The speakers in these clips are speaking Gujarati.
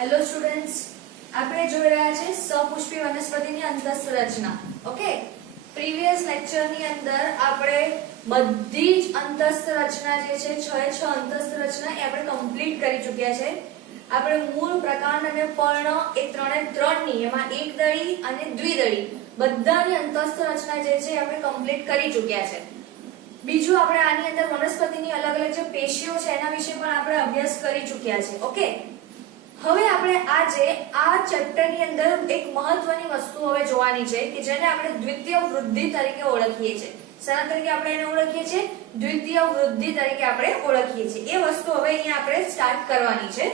હેલો સ્ટુડન્ટ્સ, આપણે જોઈ રહ્યા છે સપુષ્પી વનસ્પતિની અંતઃસંરચના. ઓકે, પ્રીવિયસ લેક્ચરની અંદર આપણે બધી જ અંતઃસંરચના જે છે 6 અંતઃસંરચના એ આપણે કમ્પ્લીટ કરી ચૂક્યા છે. આપણે મૂળ, પ્રકાંડ અને પર્ણ એ ત્રણની એમાં એકદળી અને દ્વિદળી બધાની અંતઃસંરચના જે છે આપણે કમ્પ્લીટ કરી ચૂક્યા છે. બીજું આપણે આની અંદર વનસ્પતિની અલગ અલગ જે પેશીઓ છે એના વિશે પણ આપણે અભ્યાસ કરી ચૂક્યા છે. ઓકે, હવે આપણે આજે આ ચેપ્ટરની અંદર એક મહત્વની વસ્તુ હવે જોવાની છે કે જેને આપણે દ્વિતીય વૃદ્ધિ તરીકે ઓળખીએ છીએ. શેના તરીકે આપણે એને ઓળખીએ છીએ? દ્વિતીય વૃદ્ધિ તરીકે આપણે ઓળખીએ છીએ. એ વસ્તુ હવે અહીંયા આપણે સ્ટાર્ટ કરવાની છે.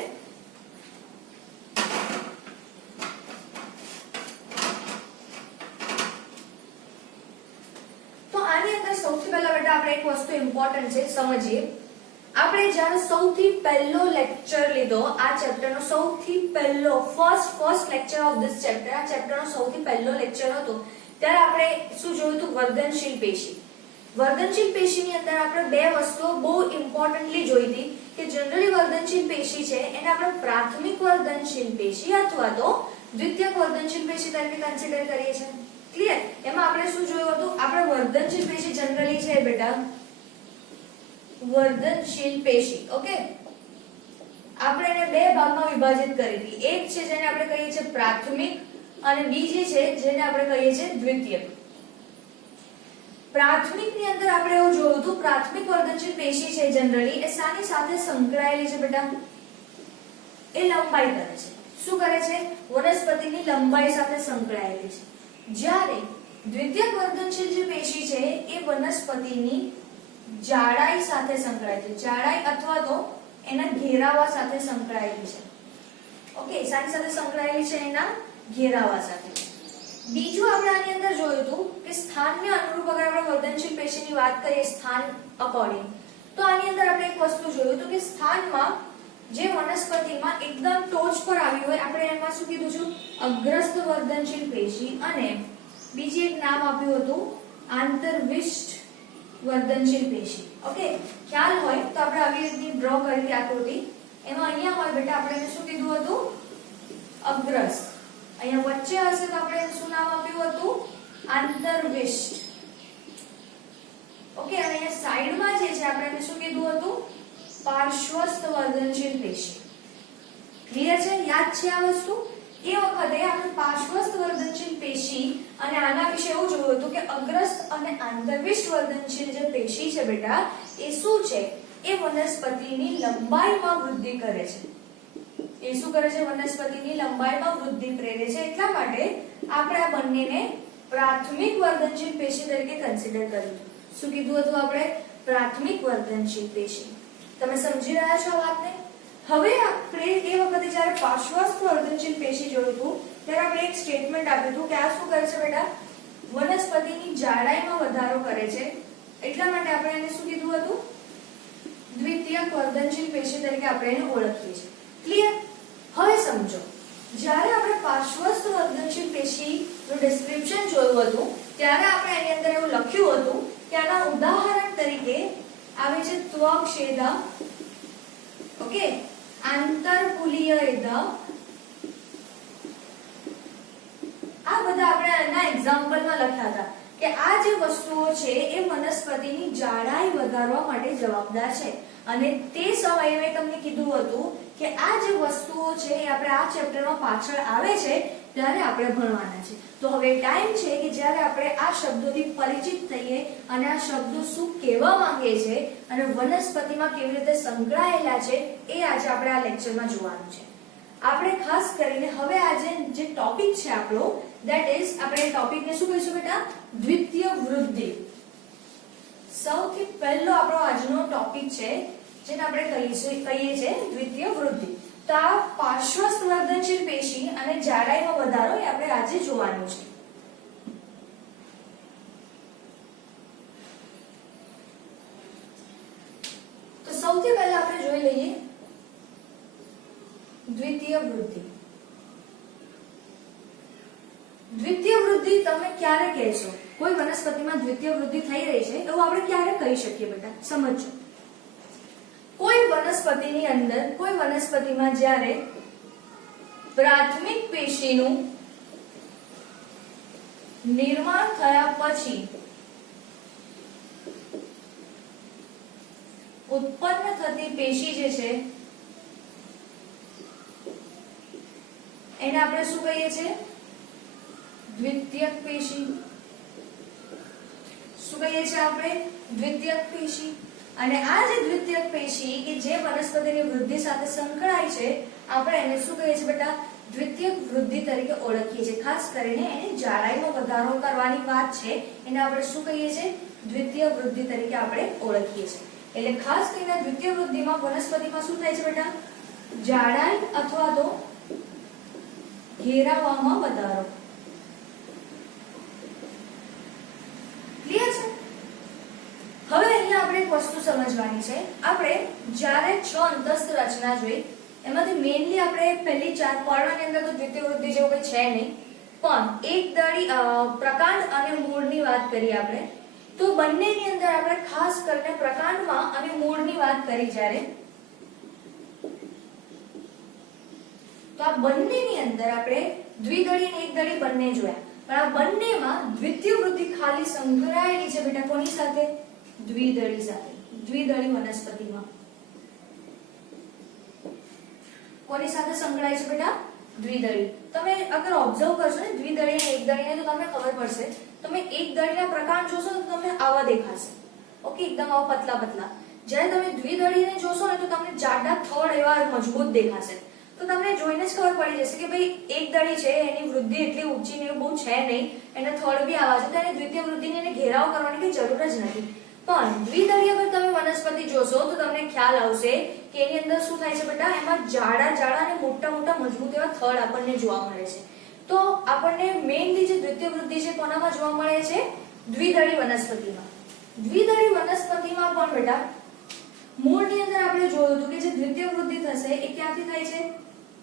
તો આની અંદર સૌથી પહેલા બેટા આપણે એક વસ્તુ ઇમ્પોર્ટન્ટ છે સમજીએ. આપણે જ્યારે સૌથી પહેલો લેક્ચર લીધો આ ચેપ્ટરનો, સૌથી પહેલો first lecture of this chapter, આ ચેપ્ટરનો સૌથી પહેલો લેક્ચર હતો ત્યારે આપણે શું જોયું હતું? વર્ધનશીલ પેશી. વર્ધનશીલ પેશીની અંદર આપણે બે વસ્તુઓ બહુ ઇમ્પોર્ટન્ટલી જોઈ હતી કે જનરલી વર્ધનશીલ પેશી છે એને આપણે પ્રાથમિક વર્ધનશીલ પેશી અથવા તો દ્વિતીયક વર્ધનશીલ પેશી તરીકે કન્સિડર કરીએ છીએ. ક્લિયર? એમાં આપણે શું જોયું હતું? આપણે વર્ધનશીલ પેશી જનરલી છે બેટા વર્ધનશીલ પેશી. ઓકે, આપણે એને બે ભાગમાં વિભાજિત કરી હતી. એક છે જેને આપણે કહીએ છીએ પ્રાથમિક અને બીજી છે જેને આપણે કહીએ છીએ દ્વિતીયક. પ્રાથમિકની અંદર આપણે એવું જોયું હતું પ્રાથમિક વર્ધનશીલ પેશી છે જનરલી એ શાની સાથે સંકળાયેલી છે બેટા? એ લંબાઈ કરે છે. શું કરે છે? વનસ્પતિની લંબાઈ સાથે સંકળાયેલી છે. જ્યારે દ્વિતીયક વર્ધનશીલ જે પેશી છે એ વનસ્પતિની જાડાઈ સાથે સંકળાયેલી છે. જાડાઈ અથવા તો એના ઘેરાવા સાથે સંકળાયેલી છે. ઓકે, શાની સાથે સંકળાયેલી છે? એના ઘેરાવા સાથે. બીજું આપણે આની અંદર જોયું હતું કે સ્થાનને અનુરૂપ અગર આપણે વર્ધનશીલ પેશીની વાત કરીએ સ્થાન અકોર્ડિંગ, તો આની અંદર આપણે એક વસ્તુ જોયું હતું કે સ્થાનમાં જે વનસ્પતિમાં એકદમ ટોચ પર આવી હોય આપણે એમાં શું કીધું છું? અગ્રસ્ત વર્ધનશીલ પેશી, અને બીજી એક નામ આપ્યું હતું આંતરવિષ્ટ વર્ધનશીલ પેશી. ઓકે, ખ્યાલ હોય તો આપણે આવી રીતની ડ્રો કરી હતી આકૃતિ. એમાં અહીંયા હોય બેટા આપણે એને શું કીધું હતું? અગ્રસ્ત. અહીંયા વચ્ચે હશે તો આપણે શું નામ આપ્યું હતું? આંતરવિષ્ટ. ઓકે, અને અહીંયા સાઈડમાં જે છે આપણે એને શું કીધું હતું? પાર્શ્વસ્થ વર્ધનશીલ પેશી. ક્લિયર છે? યાદ છે આ વસ્તુ? એ વખતે આપણે પાર્શ્વસ્થ વર્ધનશીલ પેશી અને આના વિશે એવું જોયું હતું કે અગ્રસ્ત અને આંતરવિષ્ટ વર્ધનશીલ જે પેશી છે બેટા એ શું છે? એ વનસ્પતિની લંબાઈમાં વૃદ્ધિ કરે છે. એ શું કરે છે? વનસ્પતિની લંબાઈમાં વૃદ્ધિ પ્રેરે છે. એટલા માટે આપણે આ બંનેને પ્રાથમિક વર્ધનશીલ પેશી તરીકે કન્સિડર કર્યું. શું કીધું હતું આપણે? પ્રાથમિક વર્ધનશીલ પેશી. તમે સમજી રહ્યા છો આ વાતને? હવે આપણે એ વખતે જ્યારે પાર્શ્વસ્થ વર્ધનશીલ પેશી જોયું હતું ત્યારે આપણે એક સ્ટેટમેન્ટ આપ્યું હતું કે આ શું કરે છે બેટા? વનસ્પતિની જાડાઈમાં વધારો કરે છે. એટલા માટે આપણે એને શું કીધું હતું? દ્વિતીયક વર્ધનશીલ પેશી તરીકે આપણે એને ઓળખીએ છીએ. ક્લિયર? હવે સમજો, જ્યારે આપણે પાર્શ્વસ્થ વર્ધનશીલ પેશીનું ડિસ્ક્રિપ્શન જોયું હતું ત્યારે આપણે એની અંદર એવું લખ્યું હતું કે આના ઉદાહરણ તરીકે આવે છે ત્વક્ષેદા, ઓકે, આંતરકુલીયએદા. આ બધા આપણે એના એક્ઝામ્પલમાં લખ્યા હતા કે આ જે વસ્તુઓ છે એ વનસ્પતિની જાડાઈ વધારવા માટે જવાબદાર છે. અને તે સમયે મેં તમને કીધું હતું કે આ જે વસ્તુઓ છે એ આપણે આ ચેપ્ટરમાં પાછળ આવે છે ત્યારે આપણે ભણવાના છે. તો હવે ટાઈમ છે કે જ્યારે આપણે આ શબ્દોથી પરિચિત થઈએ અને આ શબ્દો શું કહેવા માંગે છે અને વનસ્પતિમાં કેવી રીતે સંકળાયેલા છે એ આજે આપણે આ લેક્ચરમાં જોવાનું છે. આપણે ખાસ કરીને હવે આજે જે ટોપિક છે આપણો ધેટ ઇઝ આપણે ટોપિકને શું કહીશું બેટા? દ્વિતીય વૃદ્ધિ. સૌથી પહેલો આપણો આજનો ટોપિક છે જેને આપણે કહીએ છીએ દ્વિતીય વૃદ્ધિ. તો આ પાર્શ્વસ્થ વર્ધનશીલ પેશી અને જાડાઈમાં વધારો એ આપણે આજે જોવાનું છે. તો સૌથી પહેલા આપણે જોઈ લઈએ દ્વિતીય વૃદ્ધિ. દ્વિતીય વૃદ્ધિ તમે ક્યારે કહેશો? કોઈ વનસ્પતિમાં દ્વિતીય વૃદ્ધિ થઈ રહી છે એવું આપણે ક્યારે કહી શકીએ બેટા? સમજો, કોઈ વનસ્પતિની અંદર કોઈ વનસ્પતિમાં જ્યારે પ્રાથમિક પેશીનું નિર્માણ થયા પછી ઉત્પન્ન થતી પેશી જે છે એને આપણે શું કહીએ છીએ? દ્વિતીયક પેશી. શું કહીએ છીએ આપણે? દ્વિતીયક પેશી. અને આ જે દ્વિતીયક પેશી કે જે વનસ્પતિની વૃદ્ધિ સાથે સંકળાય છે આપણે એને શું કહીએ છીએ બેટા? દ્વિતીયક વૃદ્ધિ તરીકે ઓળખીએ છીએ. ખાસ કરીને એની જાડાઈમાં વધારો કરવાની વાત છે એને આપણે શું કહીએ છીએ? દ્વિતીય વૃદ્ધિ તરીકે આપણે ઓળખીએ છીએ. એટલે ખાસ કરીને દ્વિતીય વૃદ્ધિમાં વનસ્પતિમાં શું થાય છે બેટા? જાડાઈ અથવા તો ઘેરાવામાં વધારો. ક્લિયર છે? હવે અહીંયા આપણે એક વસ્તુ સમજવાની છે. આપણે જ્યારે 6 અંતસ્થ રચના જોઈ એમાંથી મેઇનલી આપણે પહેલી 4 પર્ણની અંદર તો દ્વિતીય વૃદ્ધિ જેવું કંઈ છે નહીં, પણ એક દળી પ્રકાંડ અને મૂળની વાત કરી આપણે, તો બંનેની અંદર આપણે ખાસ કરીને પ્રકાંડમાં અને મૂળની વાત કરી જ્યારે, તો આ બંનેની અંદર આપણે દ્વિદળી અને એકદળી બંને જોયા. પણ આ બંનેમાં દ્વિતીય વૃદ્ધિ ખાલી સંકળાયેલી છે બેટા કોની સાથે? દ્વિદળી સાથે. દ્વિદળી વનસ્પતિમાં કોની સાથે સંકળાય છે બેટા? દ્વિદળી. તમે અગર ઓબ્ઝર્વ કરશો ને દ્વિદળી અને એકદળીને તો તમને ખબર પડશે. તમે એકદળીના પ્રકાંડ જોશો તો તમને આવા દેખાશે. ઓકે, એકદમ આવા પતલા પતલા. જ્યારે તમે દ્વિદળીને જોશો ને તો તમને જાડા થડ એવા મજબૂત દેખાશે. તો તમને જોઈને જ ખબર પડી જશે કે ભાઈ એકદળી છે, એની વૃદ્ધિ એટલી ઊંચી ને બહુ છે નહીં, એને થડ બી આવા છે, તો એને દ્વિતીય વૃદ્ધિને એને ઘેરાવ કરવાની કઈ જરૂર જ નથી. પણ દ્વિદળીય પર તમે વનસ્પતિ જોશો તો તમને ખ્યાલ આવશે કે એની અંદર શું થાય છે બેટા? એમાં જાડા જાડા અને મોટા મોટા મજબૂત એવા થડ આપણને જોવા મળે છે. તો આપણને મેઇનલી જે દ્વિતીય વૃદ્ધિ છે કોનામાં જોવા મળે છે? દ્વિદળી વનસ્પતિમાં. દ્વિદળી વનસ્પતિમાં પણ બેટા મૂળની અંદર આપણે જોયું હતું કે જે દ્વિતીય વૃદ્ધિ થશે એ ક્યાંથી થાય છે?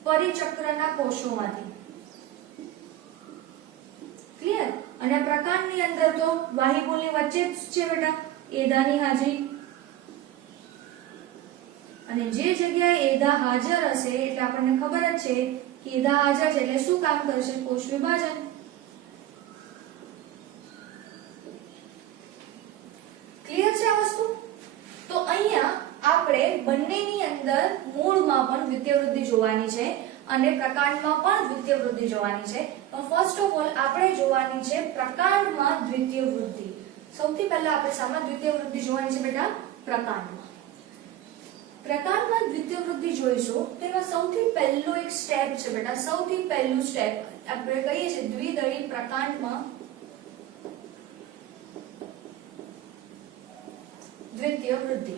પરિચક્રના કોષોમાંથી. ક્લિયર? અને પ્રકાંડની અંદર તો વાહિપુલની વચ્ચે જ છે બેટા એધાની હાજરી. અને જે જગ્યાએ એધા હાજર હશે એટલે આપણને ખબર જ છે કે એધા હાજર છે એટલે શું કામ કરશે? કોષ વિભાજન. ક્લિયર છે આ વસ્તુ? તો અહીંયા આપણે બંનેની અંદર મૂળમાં પણ દ્વિતીય વૃદ્ધિ જોવાની છે અને પ્રકાંડમાં પણ દ્વિતીય વૃદ્ધિ જોવાની છે. પણ ફર્સ્ટ ઓફ ઓલ આપણે જોવાની છે પ્રકાંડમાં દ્વિતીય વૃદ્ધિ. સૌથી પહેલા આપણે સામાન્ય દ્વિતીય વૃદ્ધિ જોવાની છે બેટા પ્રકાંડમાં. પ્રકાંડમાં દ્વિતીય વૃદ્ધિ જોઈશું તો એમાં સૌથી પહેલું એક સ્ટેપ છે બેટા. સૌથી પહેલું સ્ટેપ આપણે કહીએ છીએ દ્વિદળી પ્રકાંડમાં દ્વિતીય વૃદ્ધિ.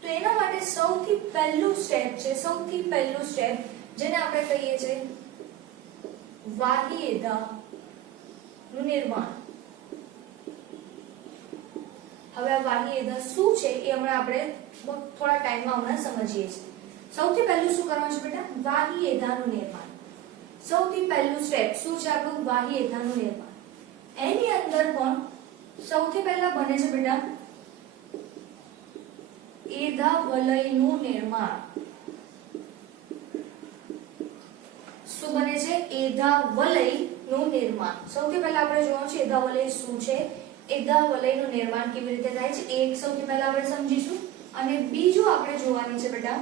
તો એના માટે સૌથી પહેલું સ્ટેપ છે, સૌથી પહેલું સ્ટેપ જેને આપણે કહીએ છીએ વાહી એધાનું નિર્માણ. હવે આ વાહી એધા શું છે એ હમણાં આપણે થોડા ટાઈમમાં હમણાં સમજીએ છીએ. સૌથી પહેલું શું કરવાનું છે બેટા? વાહી એધાનું નિર્માણ. સૌથી પહેલું સ્ટેપ શું છે આપણું? વાહી એધાનું નિર્માણ. એની અંદર પણ સૌથી પહેલા બને છે બેટા એધા વલયનું નિર્માણ. શું બને છે? એધા વલયનું નિર્માણ. સૌથી પહેલા આપણે જોવાનું છે એધા વલય શું છે, એધા વલયનું નિર્માણ કેવી રીતે થાય છે એ સૌથી પહેલા આપણે સમજીશું. અને બીજું આપણે જોવાની છે બેટા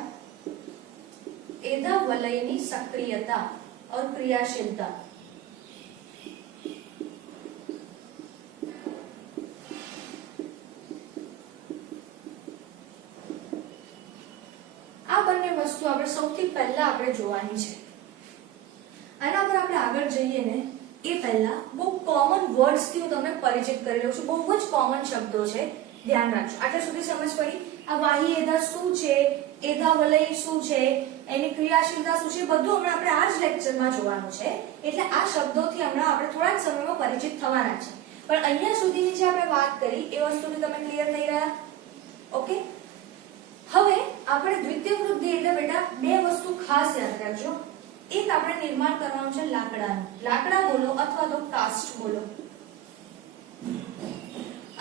એધા વલયની સક્રિયતા और क्रियाशीलता. આ બંને વસ્તુ આપણે સૌથી પહેલા આપણે જોવાની છે. આના પર આપણે આગળ જઈએ ને એ પહેલા બહુ કોમન વર્ડ્સ થી હું તમને પરિચિત કરી લઉં છું. બહુ જ કોમન શબ્દો છે, ધ્યાન રાખજો. આટલા સુધી સમજ પડી? આ વાહી એધા શું છે, એધા વલય શું છે, એની ક્રિયાશીલતા શું છે, બધું હમણાં આપણે આ જ લેક્ચરમાં જોવાનું છે. એટલે આ શબ્દોથી હમણાં આપણે થોડા જ સમયમાં પરિચિત થવાના છે. પણ અહીંયા સુધીની જે આપણે વાત કરી એ વસ્તુથી તમે ક્લિયર થઈ ગયા? ઓકે. હવે આપણે દ્વિતીય વૃદ્ધિ એટલે બેટા બે વસ્તુ ખાસ યાદ રાખજો. એક આપણે નિર્માણ કરવાનું છે લાકડાનું. લાકડા બોલો અથવા તો કાસ્ટ બોલો.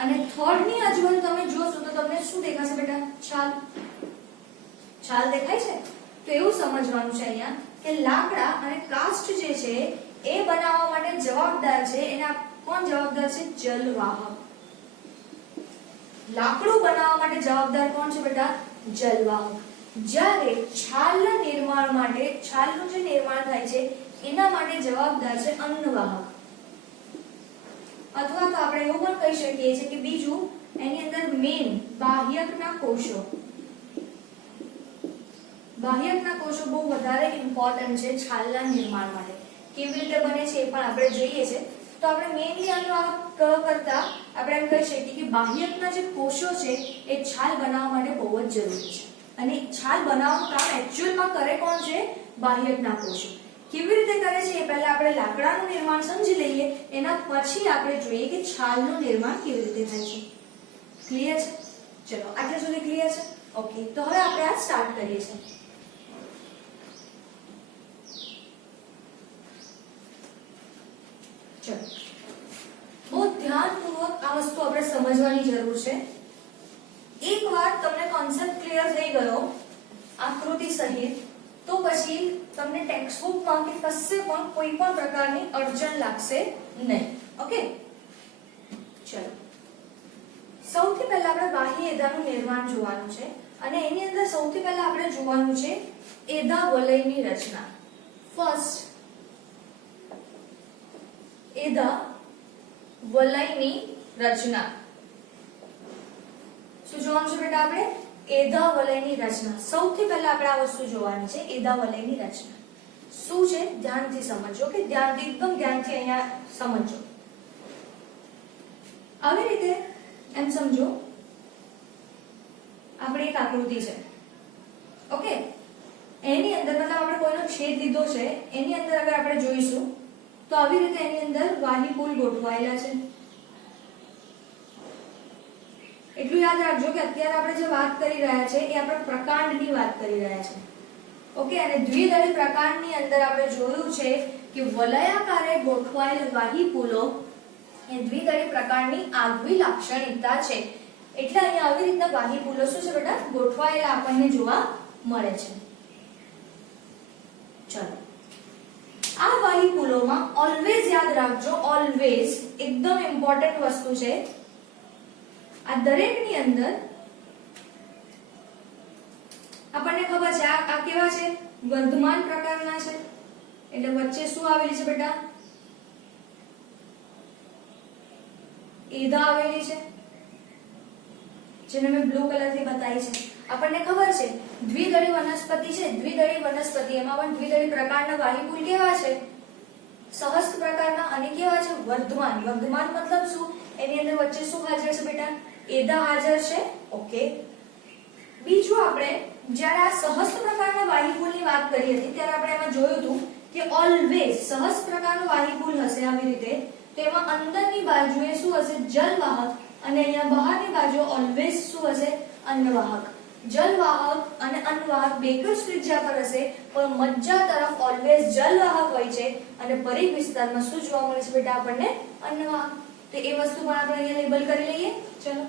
અને થર્ડની આજુબાજુ તમે જોશો તો તમને શું દેખાશે બેટા? છાલ. છાલ દેખાય છે? તો એવું સમજવાનું છે અહીંયા કે લાકડા અને કાસ્ટ જે છે એ બનાવવા માટે જવાબદાર છે એના કોણ જવાબદાર છે? જલવાહક. લાકડું બનાવવા માટે જવાબદાર કોણ છે બેટા? જલવાહક. જ્યારે છાલના નિર્માણ માટે, છાલનું જે નિર્માણ થાય છે એના માટે જવાબદાર છે અન્નવાહક. અથવા તો આપણે એવું પણ કહી શકીએ છીએ કે બીજું એની અંદર મેન બાહ્યકના કોષો. બાહ્યકના કોષો બહુ વધારે ઇમ્પોર્ટન્ટ છે છાલના નિર્માણ માટે. કેવી રીતે બને છે એ પણ આપણે જોઈએ છે. તો આપણે મેઇનલી અન્નવાહક કરતા આપણે એમ કહી શકીએ કે બાહ્યકના જે કોષો છે એ છાલ બનાવવા માટે બહુ જ જરૂરી છે. અને છાલ બનાવવાનું કામ એક્ચ્યુઅલમાં કરે કોણ છે? બાહ્યકના કોષો. કેવી રીતે કરે છે એ પહેલા આપણે લાકડાનું નિર્માણ સમજી લઈએ, એના પછી આપણે જોઈએ કે છાલનું નિર્માણ કેવી રીતે થાય છે. ક્લિયર છે? ચલો આટલા સુધી ક્લિયર છે? ઓકે, તો હવે આપણે આ સ્ટાર્ટ કરીએ છીએ. ચલો બહુ ધ્યાનપૂર્વક આ વસ્તુ આપણે સમજવાની જરૂર છે. એકવાર તમને કોન્સેપ્ટ ક્લિયર થઈ ગયો આકૃતિ સહિત, તો પછી તમને ટેક્સ્ટબુકમાં કે કશે પણ કોઈ પણ પ્રકારની અડચણ લાગશે નહીં. ઓકે, ચલો સૌથી પહેલા આપણે બાહ્ય એદાનું નિર્માણ જોવાનું છે અને એની અંદર સૌથી પહેલા આપણે જોવાનું છે એદા વલયની રચના. ફર્સ્ટ એદા વલયની રચના. શું જોવાનું છે બેટા? આપણે એદા વલયની રચના. સૌથી પહેલા આપણે આ વસ્તુ જોવાની છે, એદા વલયની રચના શું છે ધ્યાનથી સમજો, કે ધ્યાનથી એકદમ ધ્યાનથી અહીંયા સમજો. આવી રીતે એમ સમજો આપણી એક આકૃતિ છે. ઓકે, એની અંદર મતલબ આપણે કોઈનો છેદ લીધો છે, એની અંદર અગર આપણે જોઈશું તો આવી રીતે એની અંદર વાહિપુલ ગોઠવાયેલા છે. એટલું યાદ રાખજો કે અત્યારે આપણે જે વાત કરી રહ્યા છે એ આપણે પ્રકાંડની વાત કરી રહ્યા છે. ઓકે, અને દ્વિદળી પ્રકાંડની અંદર આપણે જોયું છે કે વલયાકારે ગોઠવાયેલ વાહિપુલો એ દ્વિદળી પ્રકાંડની આગવી લાક્ષણિકતા છે. એટલે અહીંયા આવી રીતના વાહિપુલો શું છે બેટા? ગોઠવાયેલા આપણને જોવા મળે છે. ચલો આ વાહિપુલોમાં ઓલવેઝ યાદ રાખજો, ઓલવેઝ એકદમ ઇમ્પોર્ટન્ટ વસ્તુ છે. આ દરેકની અંદર આપણને ખબર છે આ કેવા છે? વર્ધમાન પ્રકારના છે. એટલે વચ્ચે શું આવેલી છે બેટા? એદા આવેલી છે, જેને મેં બ્લુ કલરથી બતાવી છે. આપણને ખબર છે દ્વિદળી વનસ્પતિ છે, દ્વિદળી વનસ્પતિ એમાં પણ દ્વિદળી પ્રકારના વાહિપુલ કેવા છે? સહસ્ત પ્રકારના. અને કેવા છે? વર્ધમાન. વર્ધમાન મતલબ શું? એની અંદર વચ્ચે શું હાજર છે બેટા? એદા હાજર છે. ઓકે, બીજું આપણે જ્યારે આ સહસ્ત પ્રકારના વાહિપુલની વાત કરી હતી ત્યારે આપણે એમાં જોયું હતું કે ઓલવેઝ સહસ્ત પ્રકારનું વાહિપુલ હશે આવી રીતે, તો એમાં અંદરની બાજુએ શું હશે? જલવાહક. અને અહીંયા બહારની બાજુ ઓલવેઝ શું હશે? અન્નવાહક. જલવાહક અને અન્નવાહક બે જ ત્રિજ્યા પર હશે, પણ મજ્જા તરફ ઓલવેઝ જલવાહક હોય છે અને પરિઘ વિસ્તારમાં શું જોવા મળે છે બેટા? આપણને અન્નવાહક. તો એ વસ્તુ પણ આપણે અહીંયા લેબલ કરી લઈએ. ચલો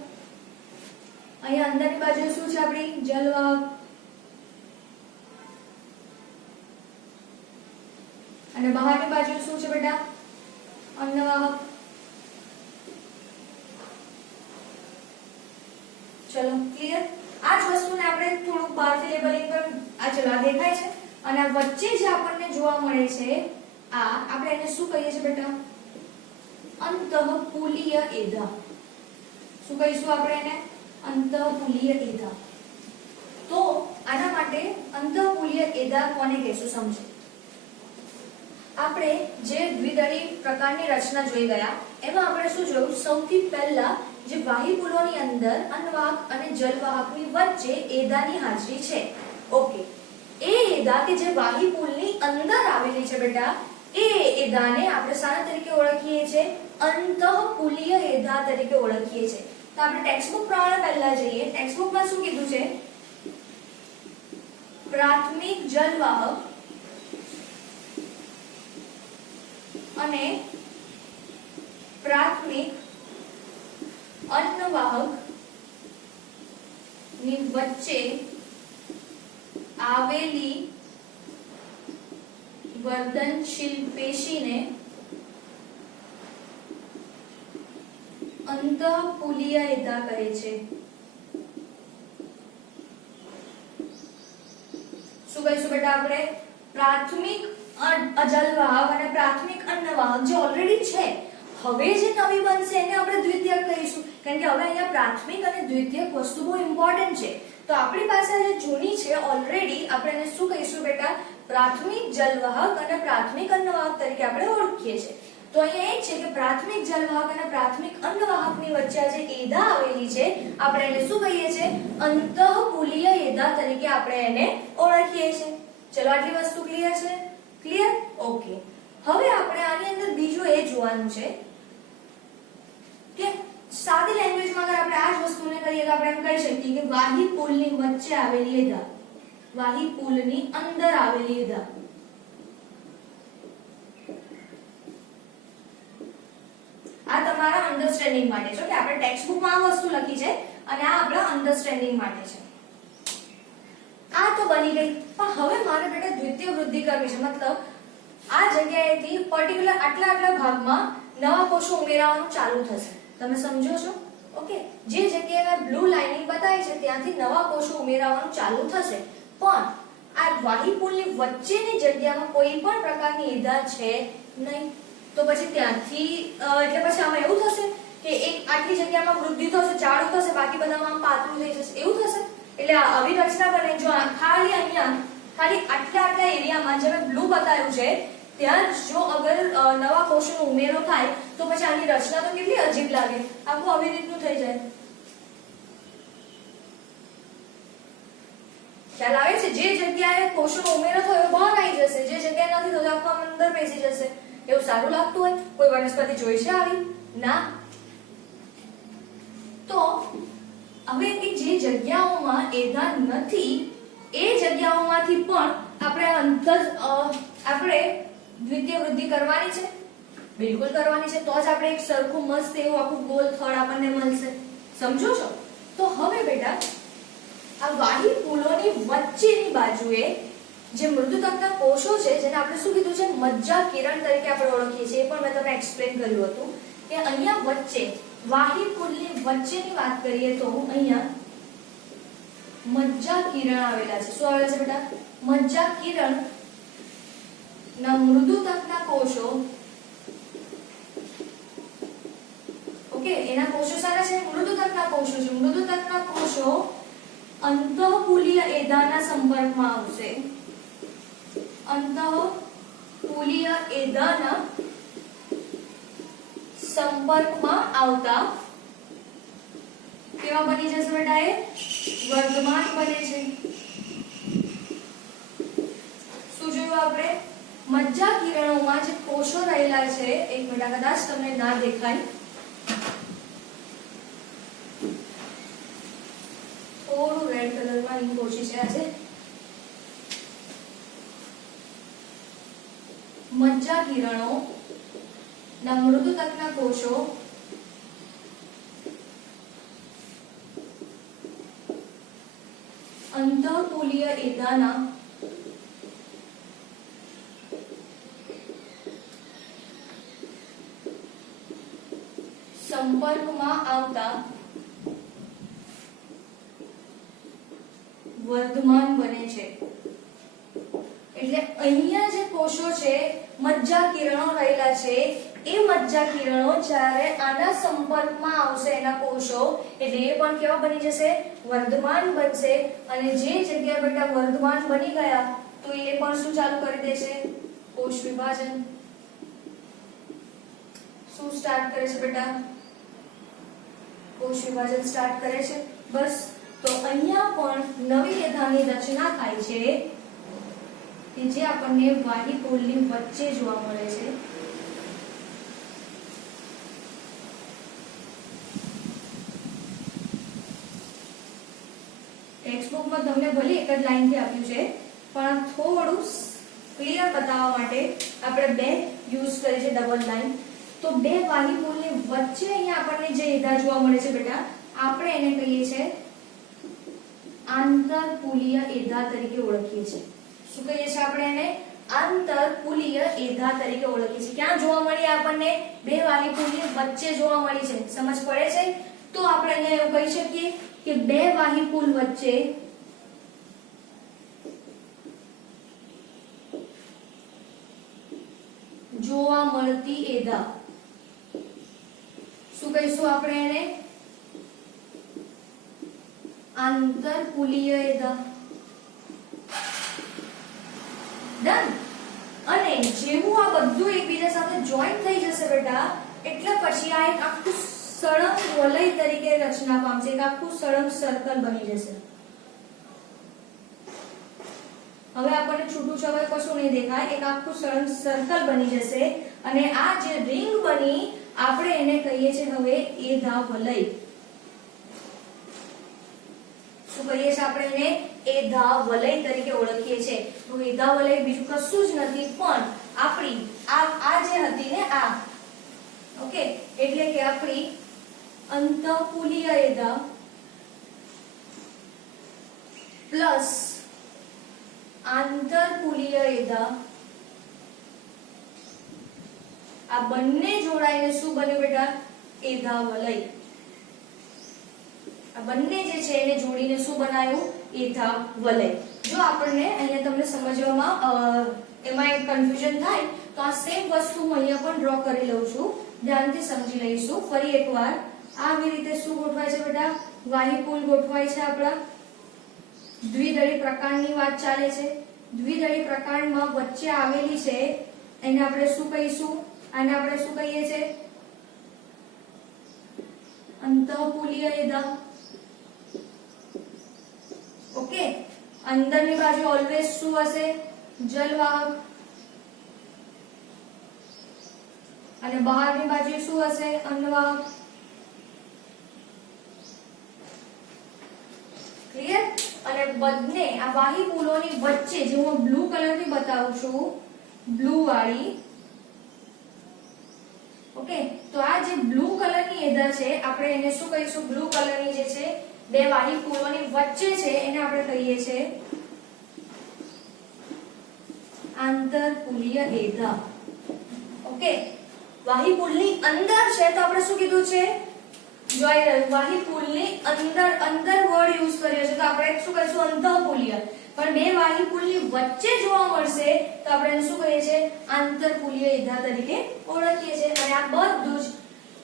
અહીંયા અંદરની બાજુ શું છે? આપણી જલવાહક. અને બહારની બાજુ શું છે બેટા? અન્નવાહક. ચલો ક્લિયર? આ જ વસ્તુને આપણે થોડુંક બહારથી લેબલિંગ પર આ ચલો આ દેખાય છે અને આ વચ્ચે જે આપણને જોવા મળે છે આ આપણે એને શું કહીએ છીએ બેટા? અંતઃપુલીય એદા. શું કહીશું આપણે એને? અંતઃપુલીય એદા. તો આના માટે અંતઃપુલીય એદા કોને કહીશું સમજો. આપણે જે દ્વિદળી પ્રકારની રચના જોઈ ગયા એમાં આપણે શું જોયું? સૌથી પહેલા જે વાહિપુલોની અંદર અન્નવાહક અને જલવાહકની વચ્ચે એદાની હાજરી છે. ઓકે, એ એદા કે જે વાહિપુલની અંદર આવેલી છે બેટા, એ એદાને આપણે શાના તરીકે ઓળખીએ છીએ? અંતઃપુલીય એદા તરીકે ઓળખીએ છીએ. તો આપણે ટેક્સ્ટબુક પ્રમાણે પહેલા જઈએ. ટેક્સ્ટબુકમાં શું કીધું છે? પ્રાથમિક જલવાહક અને પ્રાથમિક અન્નવાહક ની વચ્ચે આવેલી વર્ધનશીલ પેશીને અંતઃપૂલીય એધા કહે છે. શું કહીશું બેટા આપણે? પ્રાથમિક અજલવાહક અને પ્રાથમિક અન્નવાહક જે ઓલરેડી છે, હવે જે નવી બનશે એને આપણે દ્વિતીયક કહીશું, કારણ કે હવે અહીંયા પ્રાથમિક અને દ્વિતીયક વસ્તુ બહુ ઇમ્પોર્ટન્ટ છે. તો આપણી પાસે જે જૂની છે ઓલરેડી, આપણે એને શું કહીશું બેટા? પ્રાથમિક જલવાહક અને પ્રાથમિક અન્નવાહક તરીકે આપણે ઓળખીએ છીએ. તો અહીંયા એ છે કે પ્રાથમિક જલવાહક અને પ્રાથમિક અન્નવાહકની વચ્ચે જે એધા આવેલી છે, આપણે એને શું કહીએ છીએ? અંતઃપૂલીય એધા તરીકે આપણે એને ઓળખીએ છીએ. ચલો આટલી વસ્તુ ક્લિયર છે? ક્લિયર? ઓકે. હવે આપણે આની અંદર બીજું એ જોવાનું છે કે સાદી લેંગ્વેજમાં અગર આપણે આ જ વસ્તુને કરીએ તો આપણે એમ કહી શકીએ કે વાહી પુલની વચ્ચે આવેલી એધા, વાહી પુલની અંદર આવેલી એધા. આ તમારા અન્ડરસ્ટેન્ડિંગ માટે છે કે આપણે ટેક્સ્ટ બુકમાં આ વસ્તુ લખી છે અને આ આપણા અન્ડરસ્ટેન્ડિંગ માટે છે. આ તો બની ગઈ. પણ હવે મારે બેટા દ્વિતીય વૃદ્ધિ કરવી છે, મતલબ આ જગ્યાએથી પર્ટિક્યુલર આટલા ભાગમાં નવા કોષો ઉમેરવાનું ચાલુ થશે. તમે સમજો છો? ઓકે. જે જગ્યાએ બ્લુ લાઇનિંગ બતાવી છે ત્યાંથી નવા કોષો ઉમેરવાનું ચાલુ થશે, પણ આ વાહી પુલની વચ્ચેની જગ્યામાં કોઈ પણ પ્રકારની એધા છે નહીં. તો પછી ત્યાંથી એટલે પછી આમાં એવું થશે કે એક આટલી જગ્યામાં વૃદ્ધિ થશે, જાડું થશે, બાકી બધામાં આમ પાતળું થઈ જશે, એવું થશે. એટલે આવી રચના બને. જો ખાલી અહીંયા ખાલી આટલા એરિયામાં જે મેં બ્લુ બતાવ્યું છે ત્યાં જો અગર નવા કોષોનો ઉમેરો થાય તો પછી આની રચના તો કેટલી અજીબ લાગે. આખું આવી રીતનું થઈ જાય. ખ્યાલ આવે છે? જે જગ્યાએ કોષોનો ઉમેરો થયો બહાર આવી જશે, જે જગ્યાએ નથી થયો આખું અંદર બેસી જશે. એવું સારું લાગતું હોય? કોઈ વનસ્પતિ જોઈ છે આવી? ના. તો હવે કે જે જગ્યાઓમાં એધા નથી એ જગ્યાઓમાંથી પણ આપણે દ્વિતીય વૃદ્ધિ કરવાની છે. બિલકુલ કરવાની છે. તો જ આપણે એક સરખું મસ્ત એવું આખું ગોલ થડ આપણને મળશે. સમજો છો? તો હવે બેટા આ વાહી પુલોની વચ્ચેની બાજુએ જે મૃદુતકના કોષો છે, જેને આપણે શું કીધું છે? મજ્જા કિરણ તરીકે આપણે ઓળખીએ છીએ. એ પણ મેં તમને એક્સપ્લેન કર્યું હતું કે અહીંયા વચ્ચે વાહી પુલની વચ્ચેની વાત કરીએ તો અહીંયા મજ્જા કિરણ આવેલા છે. શું આવેલા છે બેટા? મજ્જા કિરણ ના મૃદુતકના કોષો. ઓકે. એના કોષો સારા છે? મૃદુતકના કોષો છે. મૃદુતકના કોષો અંતઃપૂલીય એધાના સંપર્કમાં આવશે. અંતઃપૂલીય એધાના સંપર્કમાં આવતા કેવા બની જશે બેટા? એ વર્ધમાન બને છે. શું જોયું આપણે? મજ્જા કિરણોમાં જે કોષો રહેલા છે, એક મિનિટ, કદાચ તમને ના દેખાય, થોડું રેડ કલરમાં ઇંક ઓછી છે આજે. મજ્જા કિરણો ના મૃદુતકના કોષો અંતઃપૂલીય એધાના સંપર્કમાં આવતા વર્ધમાન બને છે. એટલે અહીંયા જે કોષો છે, મજ્જા કિરણો રહેલા છે, એ મજ્જા કિરણો જ્યારે આના સંપર્કમાં આવશે એના કોષો, એટલે એ પણ કેવા બની જશે? વર્ધમાન બનશે. અને જે જગ્યા બેટા વર્ધમાન બની ગયા તો એ પણ શું ચાલુ કરી દેશે? કોષ વિભાજન. શું સ્ટાર્ટ કરે છે બેટા? કોષ વિભાજન સ્ટાર્ટ કરે છે. બસ. તો અહીંયા પણ નવી એધાની રચના થાય છે કે જે આપણને વાહી પુલની વચ્ચે જોવા મળે છે. ટેક્સ્ટ બુકમાં તમને ભલે એક જ લાઈનથી આપ્યું છે, પણ થોડું ક્લિયર બતાવવા માટે આપણે બે યુઝ કરી છે, ડબલ લાઈન. તો બે વાહી પુલની વચ્ચે અહીંયા આપણને જે એધા જોવા મળે છે બેટા, આપણે એને કહીએ છીએ આંતરપૂલીય એધા તરીકે ઓળખીએ છીએ. શું કહીએ છીએ આપણે એને? આંતરકુલીય એધા તરીકે ઓળખીએ છીએ. ક્યાં જોવા મળી આપણને? બે વાહીપુલની વચ્ચે જોવા મળી છે. સમજ પડે છે? તો આપણે અહીંયા એવું કહી શકીએ કે બે વાહીપુલ વચ્ચે જોવા મળતી એધા. શું કહીશું આપણે એને? આંતરકુલીય એધા. ડન. અને જેવું આ બધું એકબીજા સાથે જોઈન્ટ થઈ જશે બેટા, એટલે પછી આ એક આખું સળંગ વલય તરીકે રચના પામશે. એક આખું સળંગ સર્કલ બની જશે. હવે આપણને છૂટું છવાય કશું નહીં દેખાય. એક આખું સળંગ સર્કલ બની જશે અને આ જે રિંગ બની આપણે એને કહીએ છીએ હવે એધા વલય. શું કહીએ છીએ આપણે એને? એધા વલય તરીકે ઓળખીએ છીએ. તો એધા વલય બીજું કશું જ નથી પણ આપણી આ જે હતી ને આ, ઓકે, એટલે કે આપણી અંતઃકુલીય એધા પ્લસ આંતરકુલીય એધા, આ બંને જોડાઈને શું બન્યું બેટા? એધા વલય. આ બંને જે છે એને જોડીને શું બનાવ્યું? એધા વલય. જો આપણને અહીંયા તમને સમજવામાં એમાં એક કન્ફ્યુઝન થાય તો આ સેમ વસ્તુ હું અહીંયા પણ ડ્રો કરી લઉં છું. ધ્યાનથી સમજી લઈશું. ફરી એકવાર આવી રીતે શું ગોઠવાય છે બેટા? વાહીપુલ ગોઠવાય છે આપણા. દ્વિદળી પ્રકારની વાત ચાલે છે. દ્વિદળી પ્રકારમાં વચ્ચે આવેલી છે એને આપણે શું કહીશું? આને આપણે શું કહીએ છીએ? અંતઃકુલીય એધા. ઓકે. અંદરની બાજુ ઓલવેઝ શું હશે? જલવાહક. અને બહારની બાજુ શું હશે? અન્નવાહક. ક્લિયર? અને બંને આ વાહીપુલોની વચ્ચે જે હું બ્લુ કલરથી બતાવું છું, બ્લુ વાળી, ઓકે, તો આ જે બ્લુ કલરની એધા છે આપણે એને શું કહીશું? બ્લુ કલરની જે છે બે વાહીપુલોની વચ્ચે છે એને આપણે કહીએ છીએ આંતરકુલીય એધા. ઓકે. વાહીપુલની અંદર છે તો આપણે શું કીધું છે? જોઈ રહ્યું વાહીપુલની અંદર વર્ડ યુઝ કર્યો છે તો આપણે શું કહીશું? અંતઃકુલીય. પણ બે વાહીપુલની વચ્ચે જોવા મળશે તો આપણે એને શું કહીએ છીએ? આંતરકુલીય એધા તરીકે ઓળખીએ છીએ. અને આ બધું જ